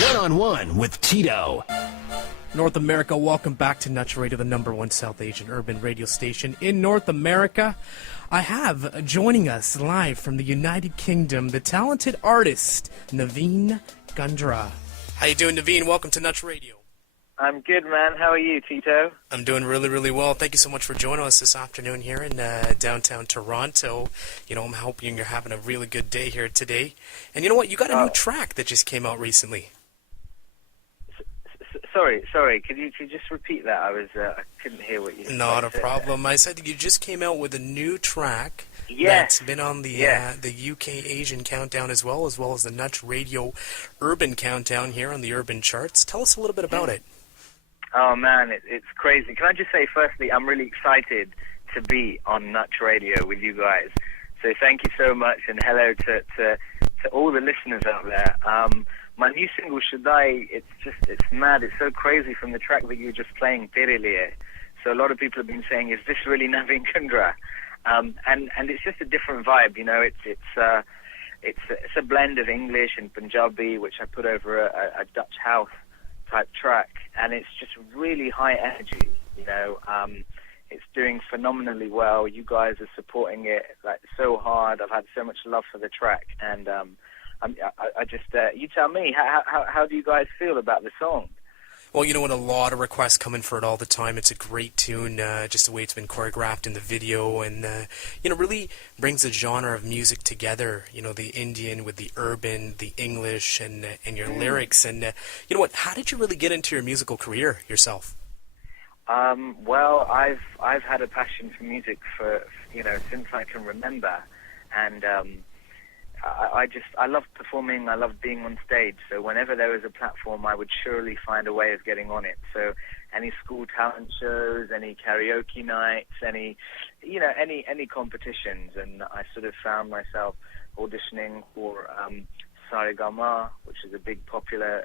One-on-one with Tito. North America, welcome back to Nuts Radio, the #1 South Asian urban radio station in North America. I have joining us live from the United Kingdom the talented artist Navin Kundra. How you doing, Navin? Welcome to Nuts Radio. I'm good, man. How are you, Tito? I'm doing really, really well. Thank you so much for joining us this afternoon here in downtown Toronto. You know, I'm hoping you're having a really good day here today. And you know what? You got a new track that just came out recently. Sorry. Could you just repeat that? I couldn't hear what you said. Not a problem. I said you just came out with a new track. Yes. That's been on the UK Asian Countdown as well as the Nuts Radio Urban Countdown here on the Urban Charts. Tell us a little bit about it. Oh, man, it's crazy. Can I just say, firstly, I'm really excited to be on Nuts Radio with you guys. So thank you so much, and hello to all the listeners out there. My new single, Shudaayi, it's mad. It's so crazy from the track that you were just playing, Tere Liye. So a lot of people have been saying, is this really Navin Kundra? And it's just a different vibe, you know. It's a blend of English and Punjabi, which I put over a Dutch house type track, and it's just really high energy, you know. It's doing phenomenally well. You guys are supporting it like so hard. I've had so much love for the track, and I just you tell me, how do you guys feel about the song? Well, you know what, a lot of requests coming for it all the time. It's a great tune, just the way it's been choreographed in the video, and you know, really brings the genre of music together. You know, the Indian with the urban, the English, and your lyrics. And you know what? How did you really get into your musical career yourself? Well, I've had a passion for music for since I can remember, and I love performing. I love being on stage. So whenever there was a platform, I would surely find a way of getting on it. So any school talent shows, any karaoke nights, any competitions, and I sort of found myself auditioning for Saregama, which is a big popular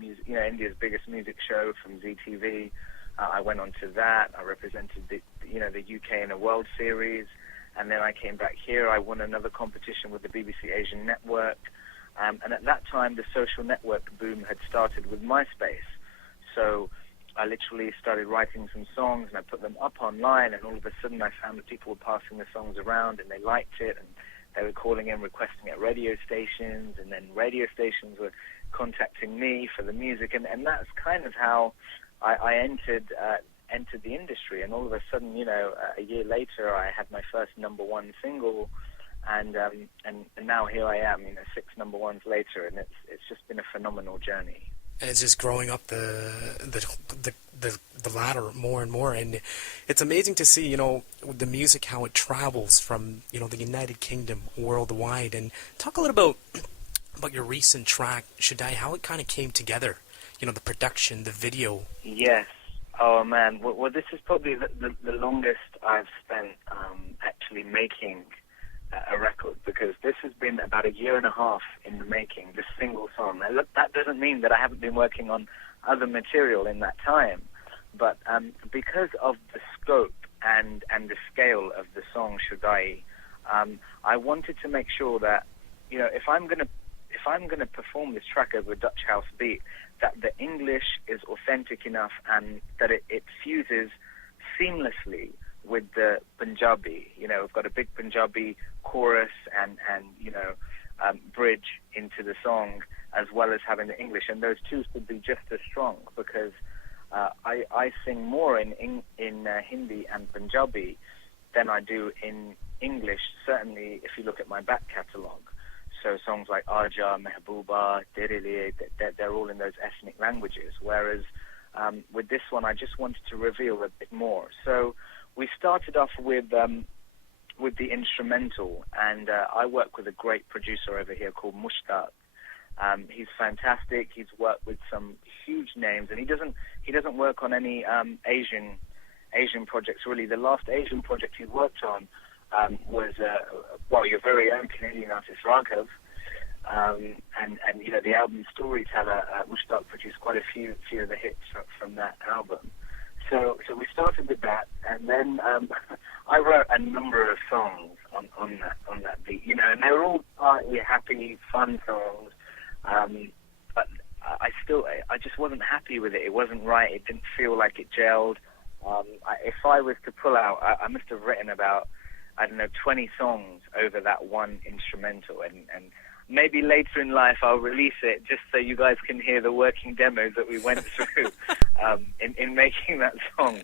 India's biggest music show from ZTV. I went on to that. I represented the UK in a World Series. And then I came back here. I won another competition with the BBC Asian Network. And at that time, the social network boom had started with MySpace. So I literally started writing some songs, and I put them up online. And all of a sudden, I found that people were passing the songs around, and they liked it. And they were calling in, requesting at radio stations. And then radio stations were contacting me for the music. And that's kind of how I entered the industry, and all of a sudden, a year later, I had my first #1 single, and now here I am, 6 #1s later, and it's just been a phenomenal journey. And it's just growing up the ladder more and more, and it's amazing to see, the music, how it travels from, the United Kingdom worldwide. And talk a little about your recent track, Shudaayi, how it kind of came together, the production, the video. Yes. Oh, man. Well, this is probably the longest I've spent actually making a record, because this has been about a year and a half in the making, this single song. Now, look, that doesn't mean that I haven't been working on other material in that time, but because of the scope and the scale of the song Shudaayi, I wanted to make sure that, if I'm going to perform this track over a Dutch house beat, that the English is authentic enough and that it fuses seamlessly with the Punjabi. We've got a big Punjabi chorus and bridge into the song, as well as having the English, and those two should be just as strong, because I sing more in Hindi and Punjabi than I do in English, certainly if you look at my back catalogue. So songs like Aja, Mehbooba, Tere Liye, they're all in those ethnic languages. Whereas with this one, I just wanted to reveal a bit more. So we started off with the instrumental, and I work with a great producer over here called Mushtaq. He's fantastic. He's worked with some huge names, and he doesn't work on any Asian projects really. The last Asian project he worked on was your very own Canadian artist Raghav, and the album Storyteller. Mushtaq produced quite a few of the hits from that album. So we started with that, and then I wrote a number of songs on that beat, and they were all partly happy, fun songs. But I just wasn't happy with it. It wasn't right. It didn't feel like it gelled. If I was to pull out, I must have written about, I don't know, 20 songs over that one instrumental, and maybe later in life I'll release it just so you guys can hear the working demos that we went through in making that song,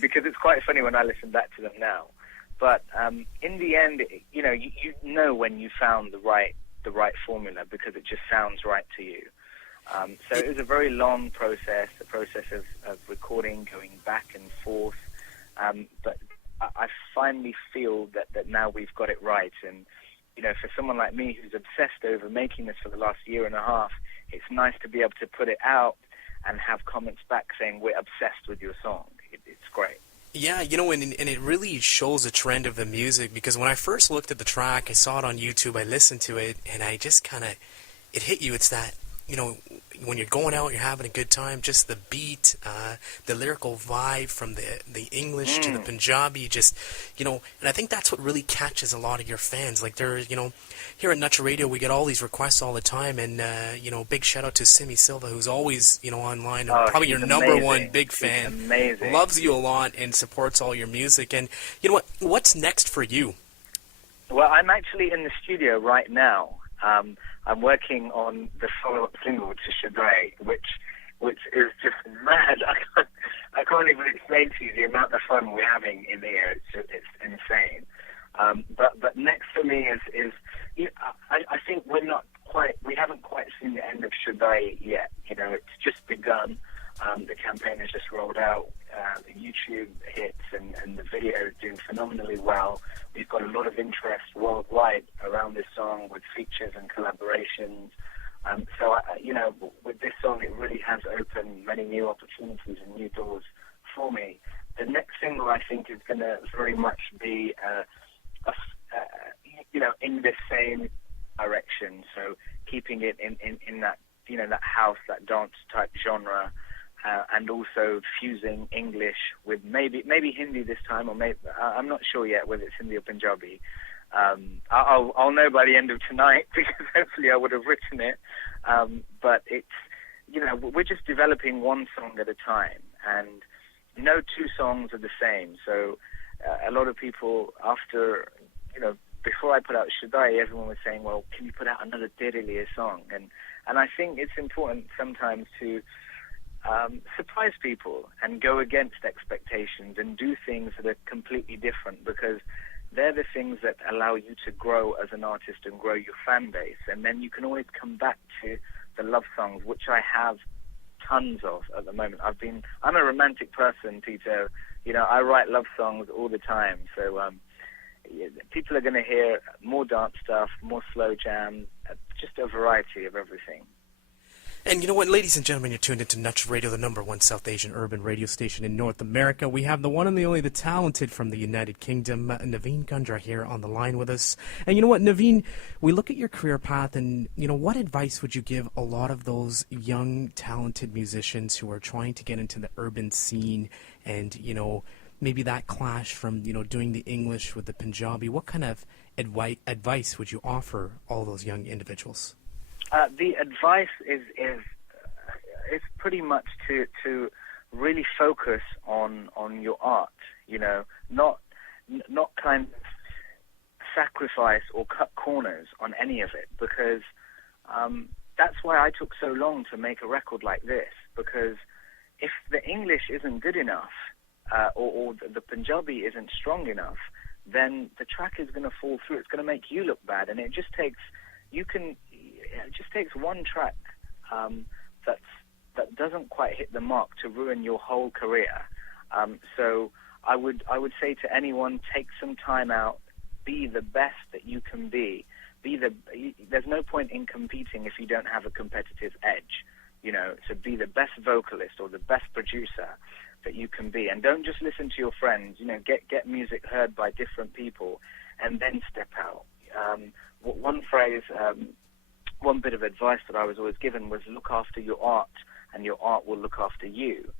because it's quite funny when I listen back to them now. But in the end, you know when you found the right formula, because it just sounds right to you. So it was a very long process, a process of recording, going back and forth. But I finally feel that now we've got it right. And, for someone like me who's obsessed over making this for the last year and a half, it's nice to be able to put it out and have comments back saying, we're obsessed with your song. It's great. Yeah, and it really shows a trend of the music, because when I first looked at the track, I saw it on YouTube, I listened to it, and I just it hit you. It's that, when you're going out, you're having a good time, just the beat, the lyrical vibe from the English to the Punjabi, just, and I think that's what really catches a lot of your fans. Like, they're, here at Nutcha Radio, we get all these requests all the time, and, big shout out to Simi Silva, who's always, online, and probably your number one big fan. Amazing. Loves you a lot and supports all your music. And, what's next for you? Well, I'm actually in the studio right now. I'm working on the follow-up single to Shudaayi, which is just mad. I can't even explain to you the amount of fun we're having in here. It's insane. But next for me is I think we haven't quite seen the end of Shudaayi yet. It's just begun. The campaign has just rolled out. The YouTube hits and the video is doing phenomenally well. We've got a lot of interest worldwide around this song with features and collaborations. So, with this song, it really has opened many new opportunities and new doors for me. The next single, I think, is going to very much be, in the same direction. So keeping it in that, that house, that dance type genre. And also fusing English with maybe Hindi this time, or maybe I'm not sure yet whether it's Hindi or Punjabi. I'll know by the end of tonight, because hopefully I would have written it. But it's we're just developing one song at a time, and no two songs are the same. So a lot of people after before I put out Shudaayi, everyone was saying, well, can you put out another Diriliya song? And I think it's important sometimes to surprise people and go against expectations and do things that are completely different, because they're the things that allow you to grow as an artist and grow your fan base. And then you can always come back to the love songs, which I have tons of at the moment. I'm a romantic person, Tito. I write love songs all the time. So people are going to hear more dance stuff, more slow jam, just a variety of everything. And you know what, ladies and gentlemen, you're tuned into Nutcha Radio, the #1 South Asian urban radio station in North America. We have the one and the only, the talented from the United Kingdom, Navin Kundra, here on the line with us. And you know what, Navin, we look at your career path, and what advice would you give a lot of those young, talented musicians who are trying to get into the urban scene, and maybe that clash from doing the English with the Punjabi? What kind of advice would you offer all those young individuals? The advice is pretty much to really focus on your art, not kind of sacrifice or cut corners on any of it, because that's why I took so long to make a record like this, because if the English isn't good enough or the Punjabi isn't strong enough, then the track is going to fall through. It's going to make you look bad, and it just takes one track that doesn't quite hit the mark to ruin your whole career. So I would say to anyone, take some time out, be the best that you can be. There's no point in competing if you don't have a competitive edge. So be the best vocalist or the best producer that you can be, and don't just listen to your friends. Get music heard by different people, and then step out. One bit of advice that I was always given was look after your art, and your art will look after you.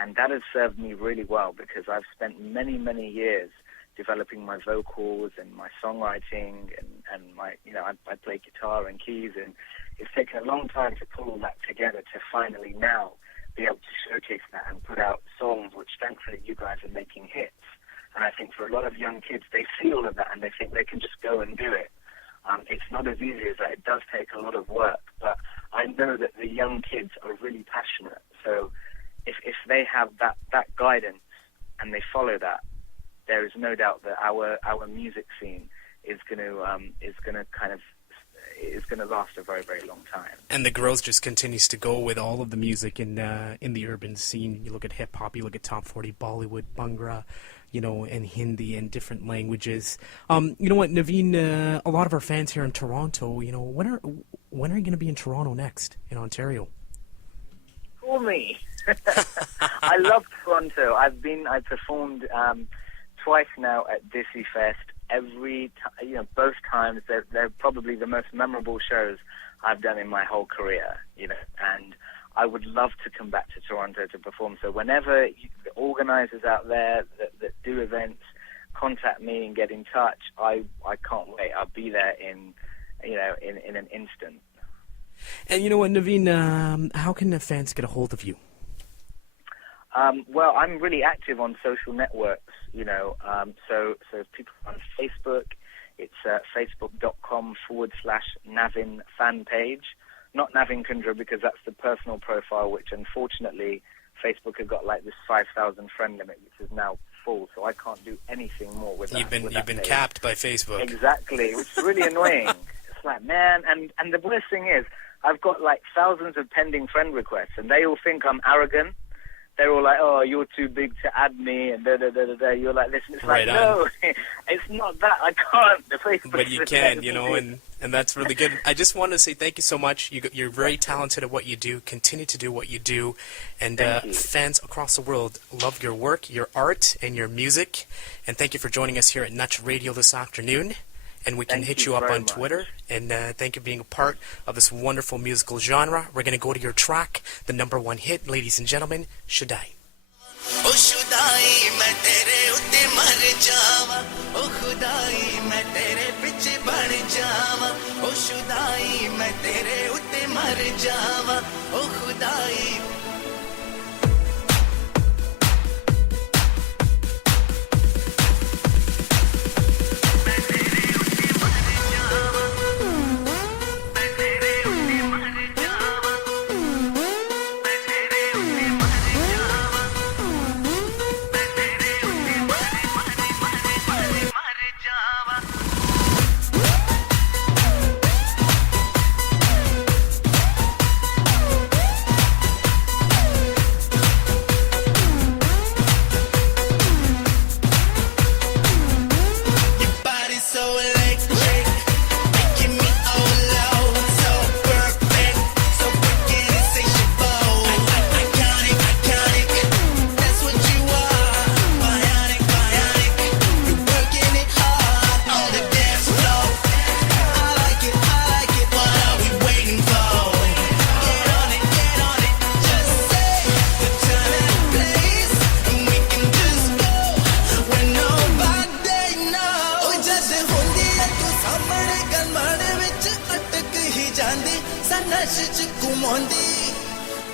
And that has served me really well, because I've spent many, many years developing my vocals and my songwriting and my, I play guitar and keys, and it's taken a long time to pull all that together to finally now be able to showcase that and put out songs which thankfully you guys are making hits. And I think for a lot of young kids, they see all of that and they think they can just go and do it. It's not as easy as that. It does take a lot of work, but I know that the young kids are really passionate. So if they have that guidance and they follow that, there is no doubt that our music scene is going to last a very, very long time. And the growth just continues to go with all of the music in the urban scene. You look at hip hop, you look at top 40, Bollywood, Bhangra, and Hindi and different languages. You know what, Navin? A lot of our fans here in Toronto, when are you going to be in Toronto next, in Ontario? Call me. I love Toronto. I performed twice now at Dizzy Fest. Both times they're probably the most memorable shows I've done in my whole career. And I would love to come back to Toronto to perform. So whenever the organizers out there that do events contact me and get in touch, I can't wait. I'll be there in an instant. And you know what, Navin? How can the fans get a hold of you? Well, I'm really active on social networks, so people on Facebook, it's facebook.com/Navin fan page. Not Navin Kundra, because that's the personal profile, which unfortunately Facebook has got like this 5,000 friend limit, which is now full, so I can't do anything more with that. You've been capped by Facebook. Exactly, which is really annoying. It's like, man, and the worst thing is, I've got like thousands of pending friend requests, and they all think I'm arrogant. They're all like, oh, you're too big to add me, and da-da-da-da-da. You're like, listen, it's right like, on. no, it's not that. I can't. The Facebook But you can, and that's really good. I just want to say thank you so much. You're very talented at what you do. Continue to do what you do. And fans across the world love your work, your art, and your music. And thank you for joining us here at Nuts Radio this afternoon. And we can hit you up on Twitter. And thank you for being a part of this wonderful musical genre. We're going to go to your track, the #1 hit, ladies and gentlemen, Shudaayi. ओ शुदाई मैं तेरे उते मर जावा ओ खुदाई मैं तेरे पीछे बढ़ जावा ओ शुदाई मैं तेरे उते मर जावा ओ खुदाई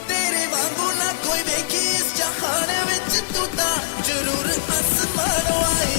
तेरे वांगू ना कोई वेखी इस जहान विच तू तां जरूर आसमानों आई